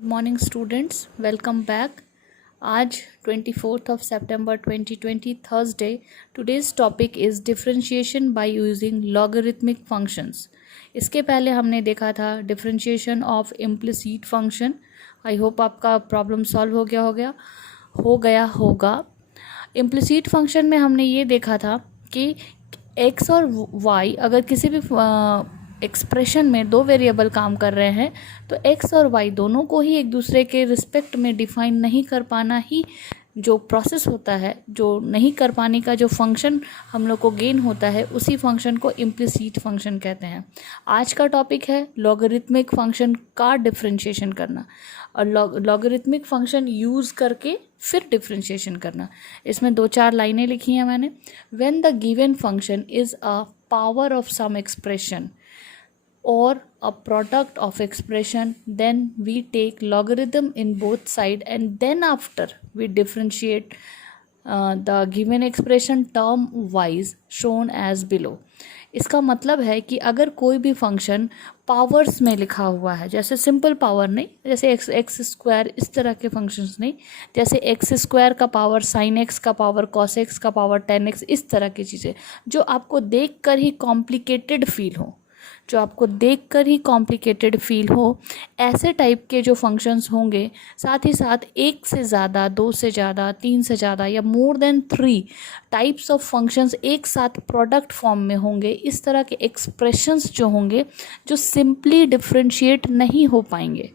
Good morning students, welcome back. आज 24th of September 2020 Thursday. Today's topic is differentiation by using logarithmic functions. इसके पहले हमने देखा था differentiation of implicit function. I hope आपका problem solve हो गया होगा। इम्प्लिसिट फंक्शन में हमने ये देखा था कि x और y अगर किसी भी एक्सप्रेशन में दो वेरिएबल काम कर रहे हैं तो x और y दोनों को ही एक दूसरे के रिस्पेक्ट में डिफाइन नहीं कर पाना ही जो प्रोसेस होता है, जो नहीं कर पाने का जो फंक्शन हम लोग को गेन होता है, उसी फंक्शन को इम्प्लिसिट फंक्शन कहते हैं। आज का टॉपिक है लॉगरिथमिक फंक्शन का डिफरेंशिएशन करना और लॉगरिथमिक फंक्शन यूज़ करके फिर डिफरेंशिएशन करना। इसमें 2-4 लाइनें लिखी हैं मैंने। When the given function is a power of some expression or a product of expression, then we take logarithm in both side and then after we differentiate the given expression term wise shown as below। इसका मतलब है कि अगर कोई भी function powers में लिखा हुआ है, जैसे सिंपल पावर नहीं, जैसे एक्स स्क्वायर, इस तरह के फंक्शंस नहीं, जैसे एक्स स्क्वायर का पावर साइन एक्स का पावर कॉस एक्स का पावर टेन एक्स, इस तरह की चीज़ें जो आपको देख कर ही कॉम्प्लिकेटेड फील हो, ऐसे टाइप के जो फंक्शंस होंगे, साथ ही साथ एक से ज़्यादा, दो से ज़्यादा, तीन से ज़्यादा या more than 3 types of functions एक साथ प्रोडक्ट फॉर्म में होंगे, इस तरह के एक्सप्रेशंस जो होंगे जो सिंपली डिफरेंशिएट नहीं हो पाएंगे,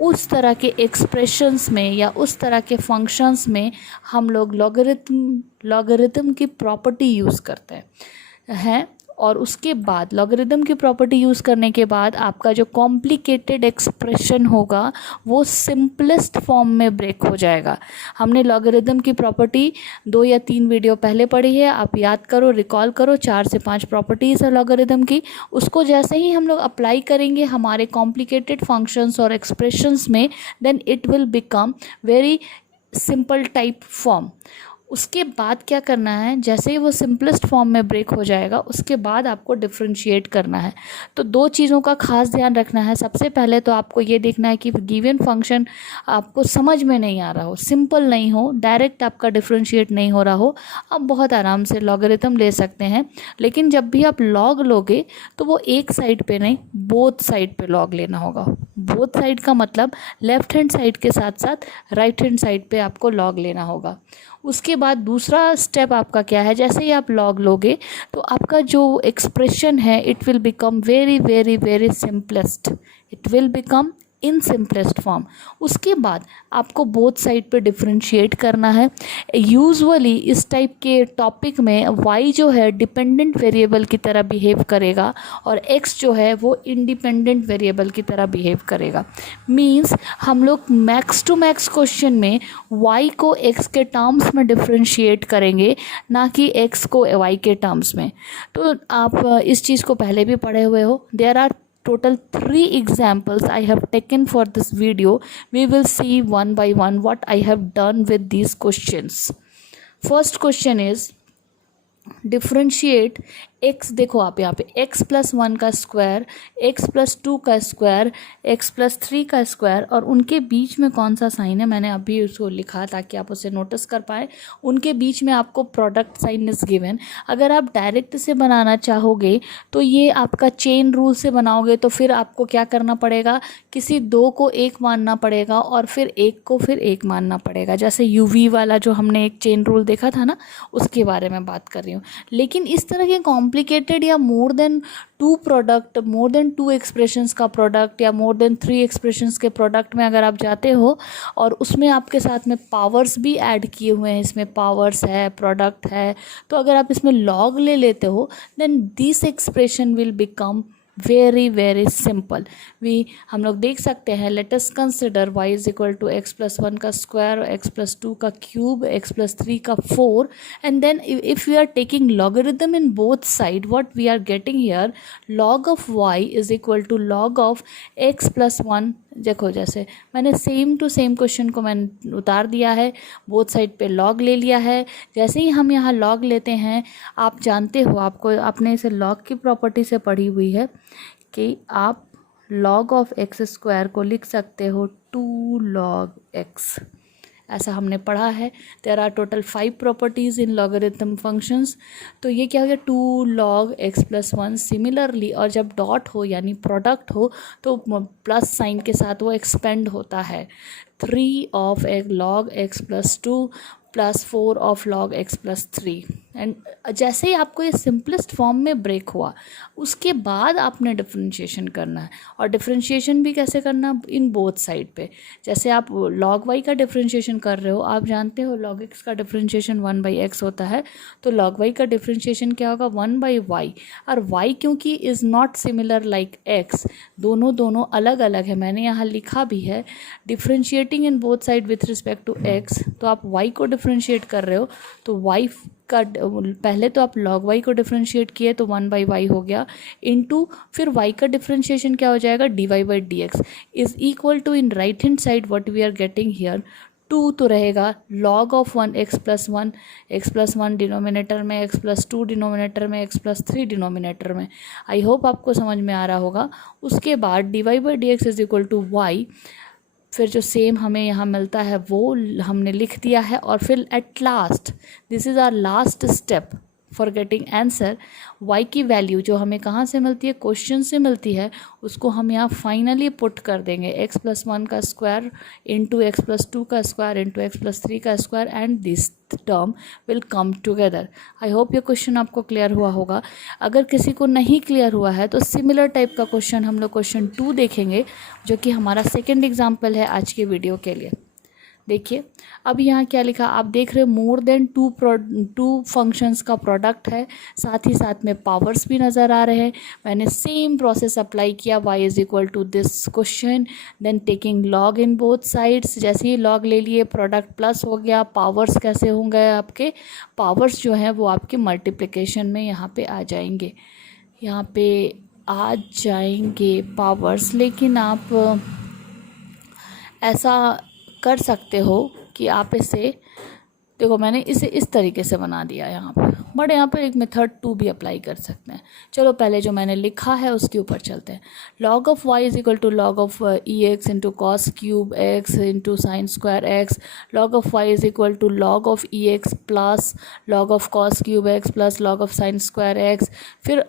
उस तरह के एक्सप्रेशंस में या उस तरह के फंक्शंस में हम लोग लॉगरिथम की प्रॉपर्टी यूज़ करते हैं। और उसके बाद लॉगरिथम की प्रॉपर्टी यूज़ करने के बाद आपका जो कॉम्प्लिकेटेड एक्सप्रेशन होगा वो सिंपलेस्ट फॉर्म में ब्रेक हो जाएगा। हमने लॉगरिथम की प्रॉपर्टी 2 या 3 वीडियो पहले पढ़ी है, आप याद करो, रिकॉल करो। 4 से 5 प्रॉपर्टीज़ है लॉगरिथम की। उसको जैसे ही हम लोग अप्लाई करेंगे हमारे कॉम्प्लिकेटेड फंक्शंस और एक्सप्रेशंस में, then it will become very simple type form. उसके बाद क्या करना है, जैसे ही वो सिंपलेस्ट फॉर्म में ब्रेक हो जाएगा उसके बाद आपको डिफरेंशिएट करना है। तो 2 चीज़ों का खास ध्यान रखना है। सबसे पहले तो आपको ये देखना है कि गिवन फंक्शन आपको समझ में नहीं आ रहा हो, सिंपल नहीं हो, डायरेक्ट आपका डिफरेंशिएट नहीं हो रहा हो, आप बहुत आराम से लॉगरिथम ले सकते हैं। लेकिन जब भी आप लॉग लोगे तो वो एक साइड पे नहीं, बोथ साइड पे लॉग लेना होगा। बोथ साइड का मतलब लेफ्ट हैंड साइड के साथ साथ राइट हैंड साइड पे आपको लॉग लेना होगा। उसके बाद दूसरा स्टेप आपका क्या है, जैसे ही आप लॉग लोगे तो आपका जो एक्सप्रेशन है it will become very very very simplest, it will become in simplest form. उसके बाद आपको बोथ साइड पे डिफरेंशिएट करना है। यूजुअली इस टाइप के टॉपिक में y जो है डिपेंडेंट वेरिएबल की तरह बिहेव करेगा और x जो है वो इंडिपेंडेंट वेरिएबल की तरह बिहेव करेगा। मींस हम लोग मैक्स टू मैक्स क्वेश्चन में y को x के टर्म्स में डिफरेंशिएट करेंगे, ना कि x को y के टर्म्स में। तो आप इस चीज़ को पहले भी पढ़े हुए हो। There are total 3 examples I have taken for this video. We will see one by one what I have done with these questions. First question is differentiate x। देखो आप यहाँ पे x प्लस 1 का स्क्वायर, x प्लस 2 का square, x plus 3 का square, और उनके बीच में कौन सा साइन है, मैंने अभी उसको लिखा ताकि आप उसे नोटिस कर पाए। उनके बीच में आपको प्रोडक्ट साइन इज गिवन। अगर आप डायरेक्ट से बनाना चाहोगे तो ये आपका चेन रूल से बनाओगे तो फिर आपको क्या करना पड़ेगा, किसी 2 को 1 मानना पड़ेगा और फिर 1 को फिर 1 मानना पड़ेगा। जैसे UV वाला जो हमने एक चेन रूल देखा था ना, उसके बारे में बात कर रही हूँ। लेकिन इस तरह के कॉम्प्लिकेटेड या more than 2 product, more than 2 expressions का प्रोडक्ट या मोर देन 3 एक्सप्रेशंस के प्रोडक्ट में अगर आप जाते हो और उसमें आपके साथ में पावर्स भी ऐड किए हुए हैं, इसमें पावर्स है, प्रोडक्ट है, तो अगर आप इसमें लॉग ले लेते हो then this expression will become very very simple. हम लोग देख सकते हैं, let us consider y is equal to x plus 1 का स्क्वायर, एक्स प्लस 2 का क्यूब, एक्स प्लस 3 का 4, and then if we are taking logarithm in both side, what we are getting here, log of y is equal to log of x plus 1। देखो जैसे मैंने same to same question को मैंने उतार दिया है, both side पे log ले लिया है। जैसे ही हम यहाँ लॉग लेते हैं, आप जानते हो, आपने इसे लॉग की प्रॉपर्टी से पढ़ी हुई है कि आप लॉग ऑफ एक्स स्क्वायर को लिख सकते हो 2 log x, ऐसा हमने पढ़ा है। There are total 5 properties in logarithm functions. तो ये क्या हो गया 2 log x प्लस 1। सिमिलरली और जब डॉट हो यानी प्रोडक्ट हो तो प्लस साइन के साथ वो एक्सपेंड होता है। 3 ऑफ एक log x plus 2 plus 4 of log x plus 3। And जैसे ही आपको ये सिंपलेस्ट फॉर्म में ब्रेक हुआ उसके बाद आपने डिफ्रेंशिएशन करना है। और डिफ्रेंशिएशन भी कैसे करना, इन बोथ साइड पे। जैसे आप log y का डिफ्रेंशिएशन कर रहे हो, आप जानते हो log x का डिफ्रेंशिएशन 1/x होता है, तो log y का डिफ्रेंशिएशन क्या होगा 1/y। और y क्योंकि is not similar like x, दोनों अलग अलग है, मैंने यहाँ लिखा भी है differentiating in both side with respect to x। तो आप y को डिफ्रेंशिएट कर रहे हो तो y का पहले तो आप log y को डिफ्रेंशिएट किए तो 1/y हो गया, इनटू फिर y का डिफ्रेंशिएशन क्या हो जाएगा dy/dx is equal to in right hand side what we are getting here 2 तो रहेगा log of 1 x plus 1 denominator में, x प्लस 2 डिनोमिनेटर में, x प्लस 3 डिनोमिनेटर में। आई होप आपको समझ में आ रहा होगा। उसके बाद dy/dx is equal to y, फिर जो सेम हमें यहाँ मिलता है वो हमने लिख दिया है। और फिर at last this is our last step for getting answer. y की वैल्यू जो हमें कहाँ से मिलती है, क्वेश्चन से मिलती है, उसको हम यहाँ फाइनली पुट कर देंगे x प्लस 1 का स्क्वायर इंटू एक्स प्लस 2 का स्क्वायर इंटू एक्स प्लस 3 का square and this term will come together. I hope ये क्वेश्चन आपको क्लियर हुआ होगा। अगर किसी को नहीं क्लियर हुआ है तो सिमिलर टाइप का क्वेश्चन हम लोग क्वेश्चन 2 देखेंगे, जो कि हमारा सेकेंड एग्जाम्पल है आज के वीडियो के लिए। देखिए अब यहाँ क्या लिखा आप देख रहे हो, मोर देन टू फंक्शंस का प्रोडक्ट है, साथ ही साथ में पावर्स भी नज़र आ रहे हैं। मैंने सेम प्रोसेस अप्लाई किया, y is equal to this question, then taking log in both sides. जैसे ही log ले लिए प्रोडक्ट प्लस हो गया, पावर्स कैसे होंगे आपके, पावर्स जो हैं वो आपके मल्टीप्लिकेशन में यहाँ पे आ जाएंगे, यहाँ पे आ जाएंगे पावर्स। लेकिन आप ऐसा कर सकते हो कि आप इसे देखो, मैंने इसे इस तरीके से बना दिया यहाँ पे, बट यहाँ पर एक मेथड 2 भी अप्लाई कर सकते हैं। चलो पहले जो मैंने लिखा है उसके ऊपर चलते हैं। log of y is equal to log of ex into cos cube x into sine square x. log of y is equal to log of ex plus log of cos cube x plus log of sine square x. फिर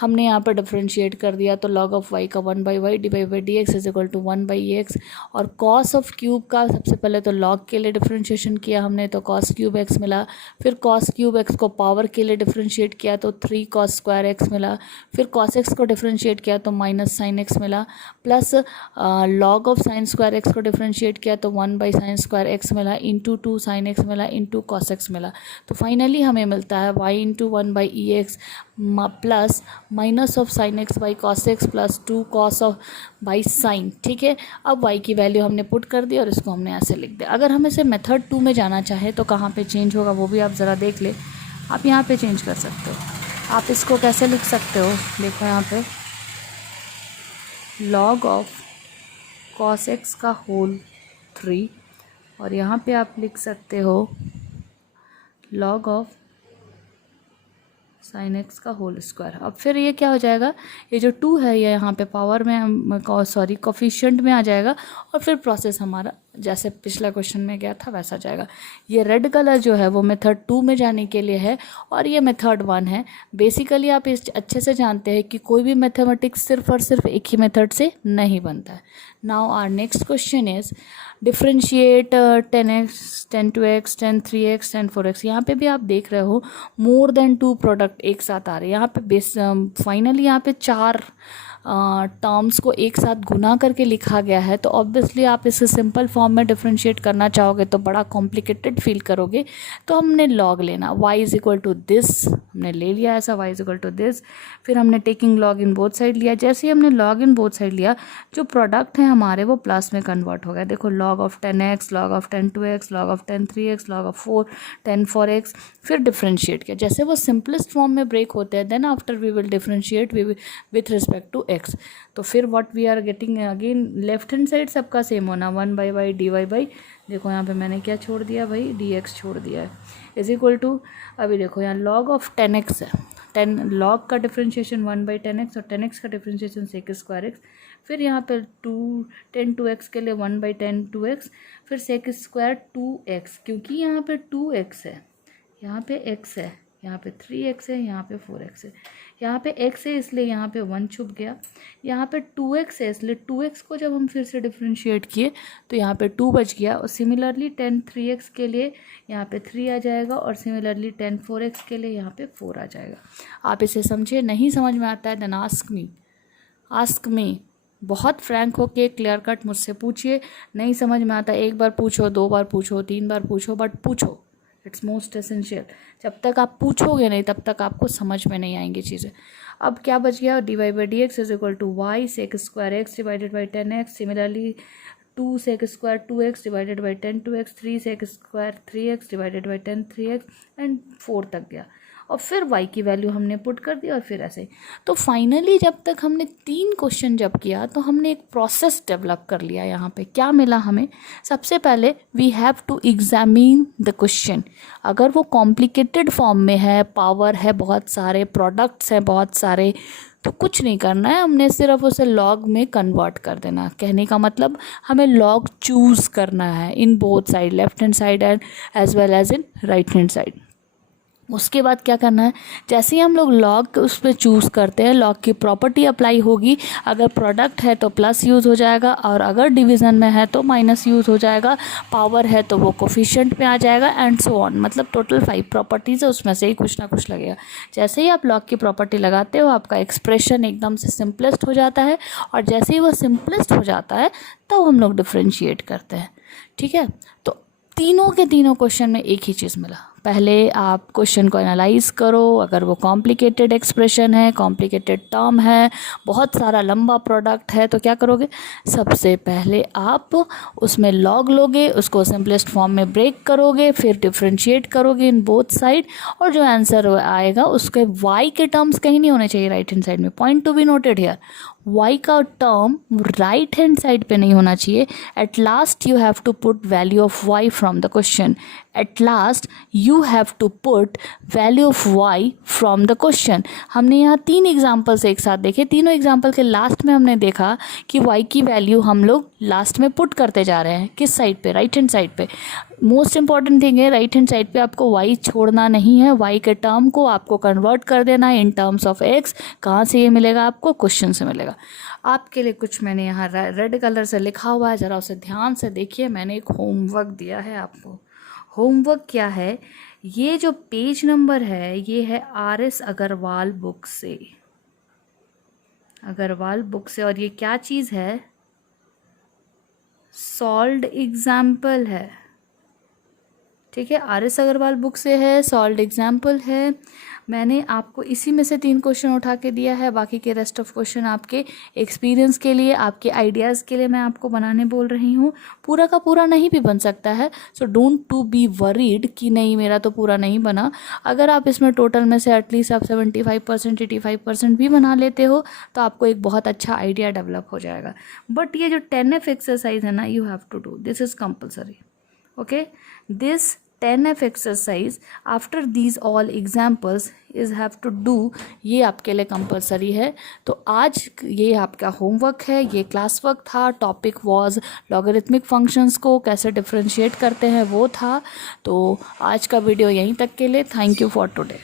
हमने यहाँ पर differentiate कर दिया तो log of y का 1/y dy/dx is equal to 1/x। और cos of cube का सबसे पहले तो log के लिए डिफ्रेंशिएशन किया हमने तो कॉस क्यूब एक्स मिला, फिर कॉस क्यूब एक्स को पावर के लिए डिफ्रेंशिएट किया तो 3 कॉस स्क्वायर एक्स मिला, फिर कॉस एक्स को डिफ्रेंशिएट किया तो माइनस साइन एक्स मिला, plus log of sine square x को डिफ्रेंशिएट किया तो 1/साइन स्क्वायर एक्स मिला, इंटू 2 साइन एक्स मिला, इंटू कॉस एक्स मिला। तो फाइनली हमें मिलता है y into 1/ex plus minus of sine x by cos x plus 2 cos of by sine. ठीक है, अब y की वैल्यू हमने पुट कर दी और इसको हमने ऐसे लिख दिया। अगर हम इसे मेथड 2 में जाना चाहें तो कहाँ पे चेंज होगा वो भी आप ज़रा देख ले। आप यहाँ पे चेंज कर सकते हो। आप इसको कैसे लिख सकते हो, देखो यहाँ पे log ऑफ कॉस एक्स का होल 3 और यहाँ पे आप लिख सकते हो log ऑफ साइन एक्स का होल स्क्वायर। अब फिर ये क्या हो जाएगा, ये जो 2 है ये यहाँ पे पावर में सॉरी कोफिशिएंट में आ जाएगा और फिर प्रोसेस हमारा जैसे पिछला क्वेश्चन में गया था वैसा जाएगा। ये रेड कलर जो है वो मेथड 2 में जाने के लिए है और ये मेथड 1 है। बेसिकली आप इस अच्छे से जानते हैं कि कोई भी मैथमेटिक्स सिर्फ और सिर्फ एक ही मेथड से नहीं बनता है। Now our next question is differentiate 10x 10 2x 10 3x 10 4x। यहाँ पे भी आप देख रहे हो मोर देन 2 प्रोडक्ट एक साथ आ रहे हैं। यहाँ पे बेस फाइनली यहाँ पे 4 टर्म्स को एक साथ गुना करके लिखा गया है, तो ऑब्वियसली आप इसे सिंपल फॉर्म में डिफ्रेंशिएट करना चाहोगे तो बड़ा कॉम्प्लिकेटेड फील करोगे। तो हमने लॉग लेना, y is equal to this हमने ले लिया ऐसा, y is equal to this. फिर हमने taking log in both side लिया। जैसे ही हमने लॉग इन बोथ साइड लिया जो प्रोडक्ट है हमारे वो प्लस में कन्वर्ट हो गया। देखो log of 10x log of 10 2x log of 10 3x log of 10 4x। फिर डिफ्रेंशिएट किया, जैसे वो सिंपलेस्ट फॉर्म में ब्रेक होते हैं then after we will differentiate with respect to x। तो फिर what we are getting again left hand side सबका सेम होना 1/y dy/, देखो यहाँ पे मैंने क्या छोड़ दिया भाई, dx छोड़ दिया है, इज इक्वल टू अभी देखो यहाँ log ऑफ 10x है, 10 log का डिफ्रेंशिएशन 1/10x और 10x का डिफ्रेंशिएशन sec² x फिर यहाँ पे 10 2x के लिए 1/10 2x, फिर सेक स्क्वायर 2x, क्योंकि यहाँ पे 2x है, यहाँ पे x है, यहाँ पे 3x है, यहाँ पे 4x है, यहाँ पे x है इसलिए यहाँ पे 1 छुप गया, यहाँ पे 2x है इसलिए 2x को जब हम फिर से डिफ्रेंशिएट किए तो यहाँ पे 2 बच गया। और सिमिलरली 10 3x के लिए यहाँ पे 3 आ जाएगा, और सिमिलरली 10 4x के लिए यहाँ पे 4 आ जाएगा। आप इसे समझे, नहीं समझ में आता है देन आस्क मी, बहुत फ्रैंक होके क्लियर कट मुझसे पूछिए। नहीं समझ में आता, एक बार पूछो, 2 बार पूछो, 3 बार पूछो, बट पूछो, इट्स मोस्ट एसेंशियल। जब तक आप पूछोगे नहीं तब तक आपको समझ में नहीं आएंगी चीज़ें। अब क्या बच गया, dy/dx is equal to y sec square x divided by 10x, similarly 2 sec square 2x divided by 10 2x, 3 sec square 3x divided by 10 3x and 4 तक गया, और फिर y की वैल्यू हमने पुट कर दी, और फिर ऐसे। तो फाइनली जब तक हमने 3 क्वेश्चन जब किया तो हमने एक प्रोसेस डेवलप कर लिया। यहाँ पे क्या मिला हमें, सबसे पहले we have to examine the question. अगर वो कॉम्प्लिकेटेड फॉर्म में है, पावर है, बहुत सारे प्रोडक्ट्स हैं बहुत सारे, तो कुछ नहीं करना है, हमने सिर्फ उसे लॉग में कन्वर्ट कर देना। कहने का मतलब हमें लॉग चूज़ करना है in both side, left hand side and as well as in right hand side. उसके बाद क्या करना है, जैसे ही हम लोग लॉग उस पर चूज़ करते हैं, लॉग की प्रॉपर्टी अप्लाई होगी। अगर प्रोडक्ट है तो प्लस यूज़ हो जाएगा, और अगर डिवीज़न में है तो माइनस यूज़ हो जाएगा, पावर है तो वो कोफिशिएंट में आ जाएगा, एंड सो ऑन। मतलब टोटल 5 प्रॉपर्टीज़ है, उसमें से ही कुछ ना कुछ लगेगा। जैसे ही आप लॉग की प्रॉपर्टी लगाते हो, आपका एक्सप्रेशन एकदम से सिंपलेस्ट हो जाता है, और जैसे ही वो सिंपलेस्ट हो जाता है तब हम लोग डिफ्रेंशिएट करते हैं। ठीक है, तो तीनों के तीनों क्वेश्चन में एक ही चीज़ मिला। पहले आप क्वेश्चन को एनालाइज करो, अगर वो कॉम्प्लिकेटेड एक्सप्रेशन है, कॉम्प्लिकेटेड टर्म है, बहुत सारा लंबा प्रोडक्ट है, तो क्या करोगे, सबसे पहले आप उसमें लॉग लोगे, उसको सिंपलेस्ट फॉर्म में ब्रेक करोगे, फिर डिफ्रेंशिएट करोगे इन बोथ साइड, और जो आंसर आएगा उसके y के टर्म्स कहीं नहीं होने चाहिए राइट हैंड साइड में। Point to be noted here, y का टर्म राइट हैंड साइड पे नहीं होना चाहिए। At last you have to put value of y from the question. At last you have to put value of y from the question. हमने यहाँ 3 examples एक साथ देखे, तीनों एग्जाम्पल के लास्ट में हमने देखा कि y की वैल्यू हम लोग लास्ट में पुट करते जा रहे हैं। किस साइड पे, राइट हैंड साइड पे। मोस्ट इंपॉर्टेंट थिंग है, राइट हैंड साइड पे आपको y छोड़ना नहीं है, y के टर्म को आपको कन्वर्ट कर देना है इन टर्म्स ऑफ x। कहाँ से ये मिलेगा आपको, क्वेश्चन से मिलेगा। आपके लिए कुछ मैंने यहाँ रेड कलर से लिखा हुआ है, ज़रा उसे ध्यान से देखिए। मैंने एक होमवर्क दिया है आपको। होमवर्क क्या है, ये जो पेज नंबर है ये है RS अग्रवाल बुक से, और ये क्या चीज़ है, सॉल्व्ड एग्जाम्पल है। ठीक है, RS अग्रवाल बुक से है, सॉल्व्ड एग्जाम्पल है। मैंने आपको इसी में से 3 क्वेश्चन उठा के दिया है, बाकी के रेस्ट ऑफ क्वेश्चन आपके एक्सपीरियंस के लिए, आपके आइडियाज़ के लिए मैं आपको बनाने बोल रही हूँ। पूरा का पूरा नहीं भी बन सकता है, so don't to be worried कि नहीं मेरा तो पूरा नहीं बना। अगर आप इसमें टोटल में से एटलीस्ट आप 75% 85% भी बना लेते हो तो आपको एक बहुत अच्छा आइडिया डेवलप हो जाएगा। बट ये जो 10F एक्सरसाइज है ना, you have to do, this is compulsory. Okay, this 10F exercise after these all examples is have to do, ये आपके लिए कंपलसरी है। तो आज ये आपका होमवर्क है, ये क्लास वर्क था। टॉपिक वाज लॉगरिथमिक फंक्शंस को कैसे डिफरेंशिएट करते हैं वो था। तो आज का वीडियो यहीं तक के लिए। Thank you for today.